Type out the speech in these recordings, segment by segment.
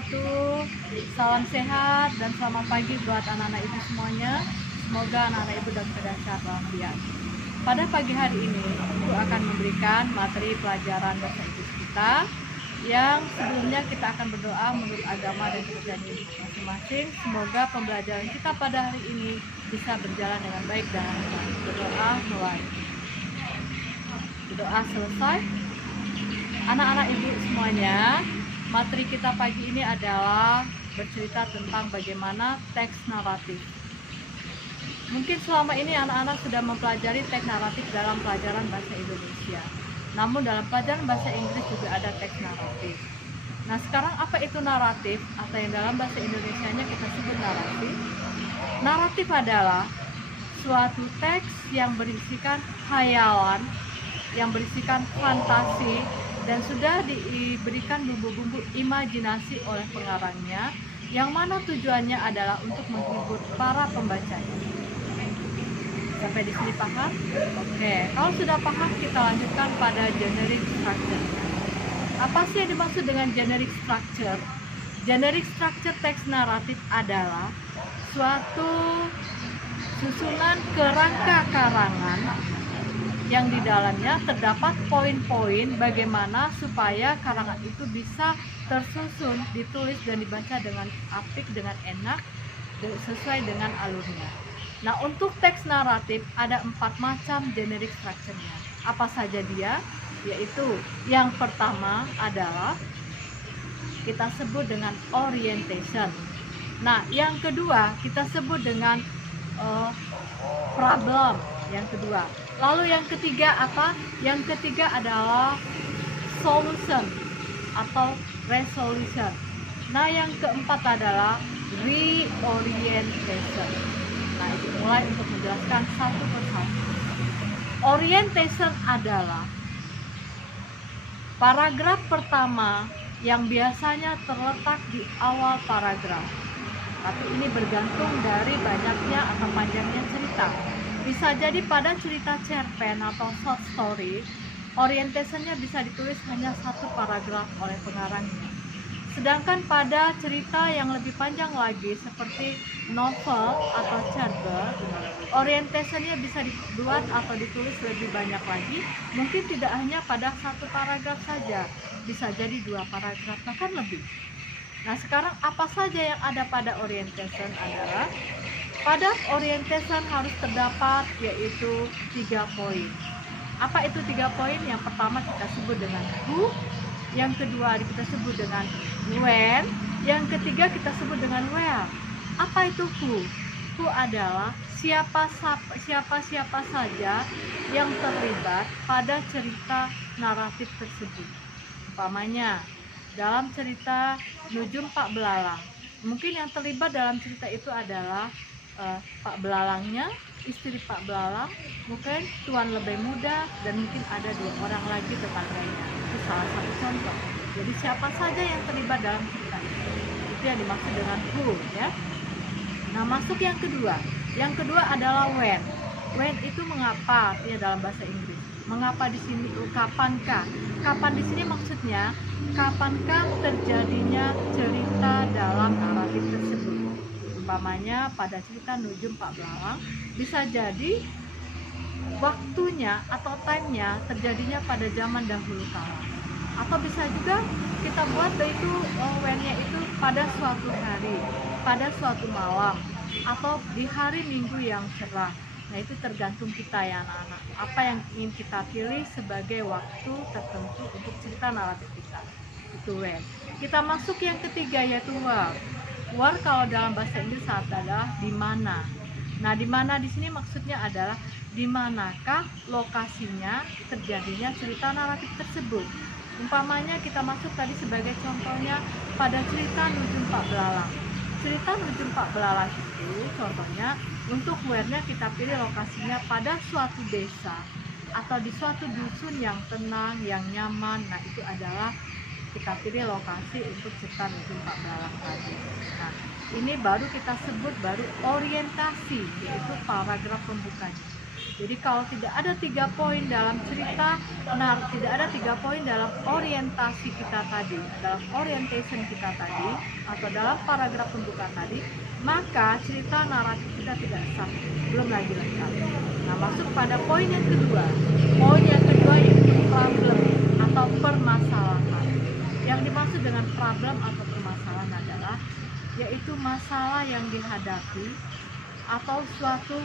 wabarakatuh. Salam sehat dan selamat pagi buat anak-anak ibu semuanya. Semoga anak-anak ibu dalam keadaan sehat walafiat. Pada pagi hari ini, ibu akan memberikan materi pelajaran bahasa Inggris kita yang sebelumnya kita akan berdoa menurut agama dan kepercayaan hidup masing-masing. Semoga pembelajaran kita pada hari ini bisa berjalan dengan baik dan lancar. Berdoa mulai. Berdoa selesai. Anak-anak ibu semuanya, materi kita pagi ini adalah bercerita tentang bagaimana teks naratif. Mungkin selama ini anak-anak sudah mempelajari teks naratif dalam pelajaran bahasa Indonesia. Namun dalam pelajaran bahasa Inggris juga ada teks naratif. Nah, sekarang apa itu naratif atau yang dalam bahasa Indonesianya kita sebut naratif? Naratif adalah suatu teks yang berisikan khayalan, yang berisikan fantasi, dan sudah diberikan bumbu-bumbu imajinasi oleh pengarangnya, yang mana tujuannya adalah untuk menghibur para pembacanya. Sampai di sini paham? Oke, kalau sudah paham kita lanjutkan pada generic structure. Apa sih yang dimaksud dengan generic structure? Generic structure teks naratif adalah suatu susunan kerangka karangan yang di dalamnya terdapat poin-poin bagaimana supaya karangan itu bisa tersusun, ditulis dan dibaca dengan apik, dengan enak, sesuai dengan alurnya. Nah, untuk teks naratif ada 4 macam generic structure-nya. Apa saja dia? Yaitu yang pertama adalah kita sebut dengan orientation. Nah, yang kedua kita sebut dengan problem. Yang kedua. Lalu yang ketiga apa? Yang ketiga adalah solution atau resolution. Nah, yang keempat adalah reorientation. Nah, itu mulai untuk menjelaskan satu persatu. Orientation adalah paragraf pertama yang biasanya terletak di awal paragraf. Tapi ini bergantung dari banyaknya atau panjangnya cerita. Bisa jadi pada cerita cerpen atau short story, orientationnya bisa ditulis hanya satu paragraf oleh pengarangnya. Sedangkan pada cerita yang lebih panjang lagi seperti novel atau cerpen, orientationnya bisa dibuat atau ditulis lebih banyak lagi. Mungkin tidak hanya pada satu paragraf saja, bisa jadi 2 paragraf bahkan lebih. Nah, sekarang apa saja yang ada pada orientation adalah pada orientation harus terdapat yaitu 3 poin. Apa itu 3 poin? Yang pertama kita sebut dengan who, yang kedua kita sebut dengan when, yang ketiga kita sebut dengan where. Apa itu who? Who adalah siapa saja yang terlibat pada cerita naratif tersebut. Umpamanya dalam cerita Nujum Pak Belalang, mungkin yang terlibat dalam cerita itu adalah Pak Belalangnya, istri Pak Belalang, mungkin Tuan Lebih Muda, dan mungkin ada 2 orang lagi tetangganya. Itu salah satu contoh. Jadi siapa saja yang terlibat dalam cerita itu yang dimaksud dengan who, ya. Nah, masuk yang kedua. Yang kedua adalah when. When itu mengapa ya dalam bahasa Inggris. Mengapa di sini kapankah? Kapan di sini maksudnya kapankah terjadinya cerita dalam naratif tersebut. Umpamanya pada cerita Nujum Pak Belalang bisa jadi waktunya atau time-nya terjadinya pada zaman dahulu kala. Atau bisa juga kita buat itu when-nya itu pada suatu hari, pada suatu malam, atau di hari Minggu yang cerah. Nah, itu tergantung kita ya anak-anak. Apa yang ingin kita pilih sebagai waktu tertentu untuk cerita naratif kita. Itu when. Kita masuk yang ketiga yaitu where. Where kalau dalam bahasa Inggris adalah di mana. Nah, di mana di sini maksudnya adalah di manakah lokasinya terjadinya cerita naratif tersebut. Umpamanya kita masuk tadi sebagai contohnya pada cerita Nujum Pak Belalang. Cerita Nujum Pak Belalang itu contohnya untuk where-nya kita pilih lokasinya pada suatu desa atau di suatu dusun yang tenang, yang nyaman. Nah, itu adalah kita pilih lokasi untuk cerita Nujum Pak Belalang tadi. Nah, ini baru kita sebut baru orientasi, yaitu paragraf pembukanya. Jadi kalau tidak ada 3 poin dalam cerita, tidak ada 3 poin dalam orientasi kita tadi, dalam orientation kita tadi, atau dalam paragraf pembuka tadi, maka cerita naratif kita tidak sah, belum lagi lengkap. Nah, masuk pada poin yang kedua. Poin yang kedua yaitu problem atau permasalahan. Yang dimaksud dengan problem atau permasalahan adalah yaitu masalah yang dihadapi atau suatu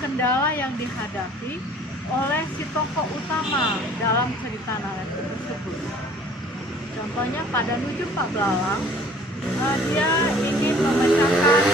kendala yang dihadapi oleh si tokoh utama dalam cerita naratif tersebut. Contohnya pada Nujum Pak Belalang, dia ingin memecahkan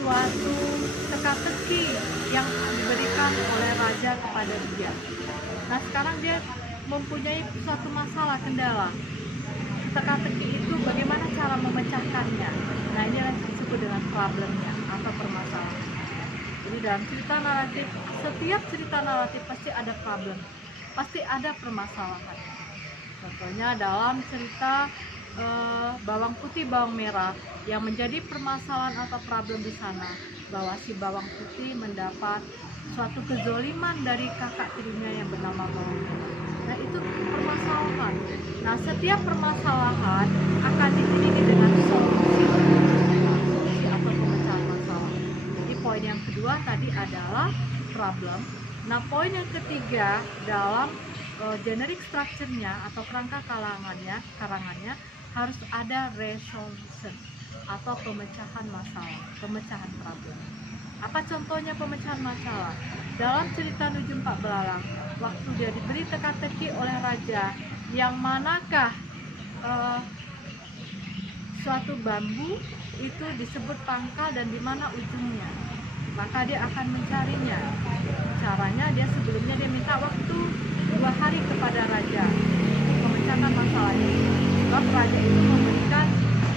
suatu teka-teki yang diberikan oleh raja kepada dia. Nah, sekarang dia mempunyai suatu masalah, kendala. Teka-teki itu bagaimana cara memecahkannya. Nah, ini yang disebut dengan problemnya atau permasalahan. Jadi dalam cerita naratif, setiap cerita naratif pasti ada problem, pasti ada permasalahan. Contohnya dalam cerita bawang putih bawang merah, yang menjadi permasalahan atau problem di sana bahwa si bawang putih mendapat suatu kezoliman dari kakak tirinya yang bernama bawang merah. Nah, itu permasalahan. Nah, setiap permasalahan akan diiringi dengan solusi atau pemecahan masalah. Jadi poin yang kedua tadi adalah problem. Nah, poin yang ketiga dalam generic structure-nya atau kerangka karangannya harus ada resolution atau pemecahan masalah, pemecahan problem. Apa contohnya pemecahan masalah? Dalam cerita Nujum Pak Belalang, waktu dia diberi teka-teki oleh raja, yang manakah suatu bambu itu disebut pangkal dan di mana ujungnya, maka dia akan mencarinya. Caranya dia sebelumnya dia minta waktu 2 hari kepada raja untuk memecahkan masalah ini. Sebab raja itu memberikan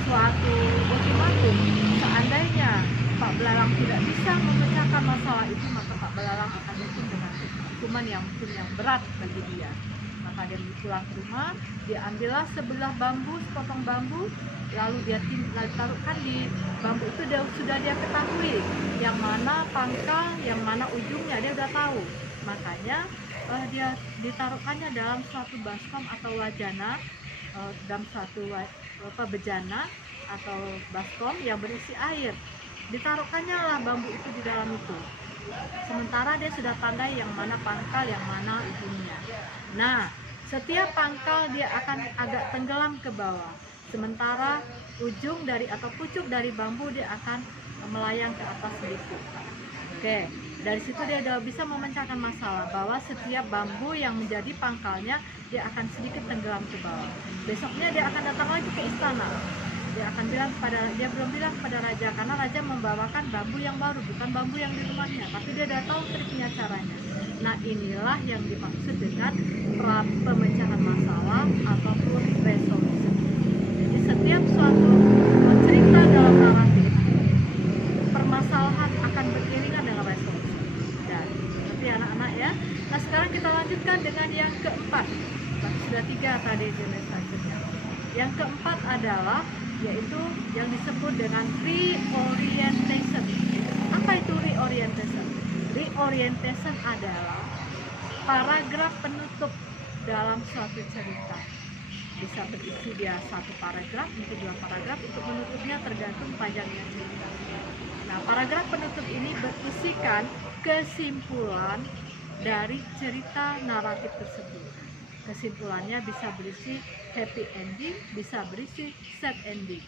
suatu ultimatum, seandainya Pak Belalang tidak bisa memecahkan masalah itu, maka Pak Belalang akan dihukum dengan hukuman yang mungkin yang berat bagi dia. Maka dia pulang ke rumah, dia ambillah sebelah bambu, sepotong bambu, lalu dia taruhkan di bambu itu. Sudah dia ketahui yang mana pangkal, yang mana ujungnya, dia udah tahu. Makanya dia ditaruhkannya dalam suatu baskom atau wajana, dalam suatu bejana atau baskom yang berisi air. Ditaruhkannya lah bambu itu di dalam itu. Sementara dia sudah pandai yang mana pangkal, yang mana ujungnya. Nah, setiap pangkal dia akan agak tenggelam ke bawah. Sementara ujung dari atau pucuk dari bambu dia akan melayang ke atas sedikit. Oke, dari situ dia sudah bisa memecahkan masalah bahwa setiap bambu yang menjadi pangkalnya dia akan sedikit tenggelam ke bawah. Besoknya dia akan datang lagi ke istana. Dia belum bilang kepada raja, karena raja membawakan bambu yang baru, bukan bambu yang di rumahnya, tapi dia sudah tahu triknya, caranya. Nah, inilah yang dimaksud dengan pemecahan masalah ataupun resolusi. Jadi setiap suatu cerita dalam naratif, permasalahan akan beriringan dengan resolusi. Dan seperti anak-anak ya. Nah, sekarang kita lanjutkan dengan yang keempat. Sudah 3 tadi jenis selanjutnya. Yang keempat adalah yaitu yang disebut dengan reorientation. Apa itu reorientation? Reorientation adalah paragraf penutup dalam suatu cerita. Bisa berisi dia 1 paragraf, untuk 2 paragraf, untuk menutupnya tergantung panjangnya cerita. Nah, paragraf penutup ini berisikan kesimpulan dari cerita naratif tersebut. Kesimpulannya bisa berisi happy ending, bisa berisi sad ending.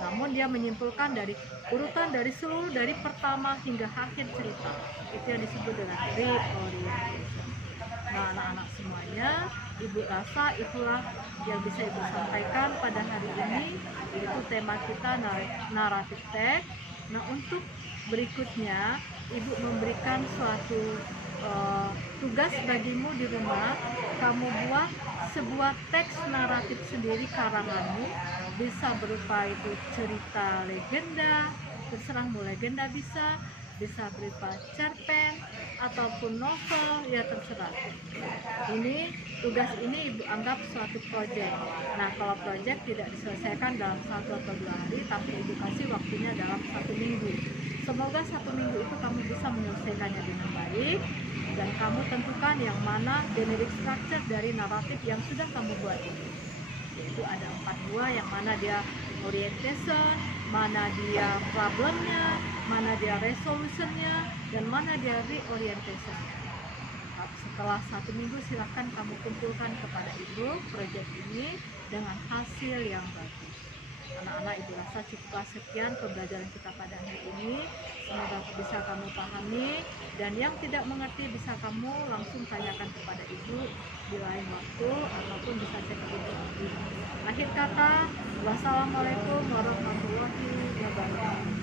Namun dia menyimpulkan dari urutan dari seluruh, dari pertama hingga akhir cerita. Itu yang disebut dengan reorientation. Nah, anak-anak semuanya, Ibu rasa itulah yang bisa Ibu sampaikan pada hari ini, yaitu tema kita naratif teks. Nah, untuk berikutnya Ibu memberikan suatu tugas bagimu di rumah. Kamu buat sebuah teks naratif sendiri karanganmu, bisa berupa itu cerita legenda, terserah mau legenda bisa berupa cerpen ataupun novel, ya terserah. Ini tugas ini Ibu anggap suatu proyek. Nah, kalau proyek tidak diselesaikan dalam 1 atau 2 hari, tapi Ibu kasih waktunya dalam 1 minggu. Semoga 1 minggu itu kamu bisa menyelesaikannya dengan baik. dan kamu tentukan yang mana generic structure dari naratif yang sudah kamu buat ini. Yaitu ada 4 buah, yang mana dia orientation, mana dia problemnya, mana dia resolutionnya, dan mana dia reorientationnya. Setelah 1 minggu silahkan kamu kumpulkan kepada ibu proyek ini dengan hasil yang bagus. Anak-anak, ibu rasa cukuplah sekian pembelajaran kita pada hari ini. Semoga bisa kamu pahami, dan yang tidak mengerti bisa kamu langsung tanyakan kepada ibu di lain waktu, ataupun bisa cek ke ibu lagi. Akhir kata, wassalamualaikum warahmatullahi wabarakatuh.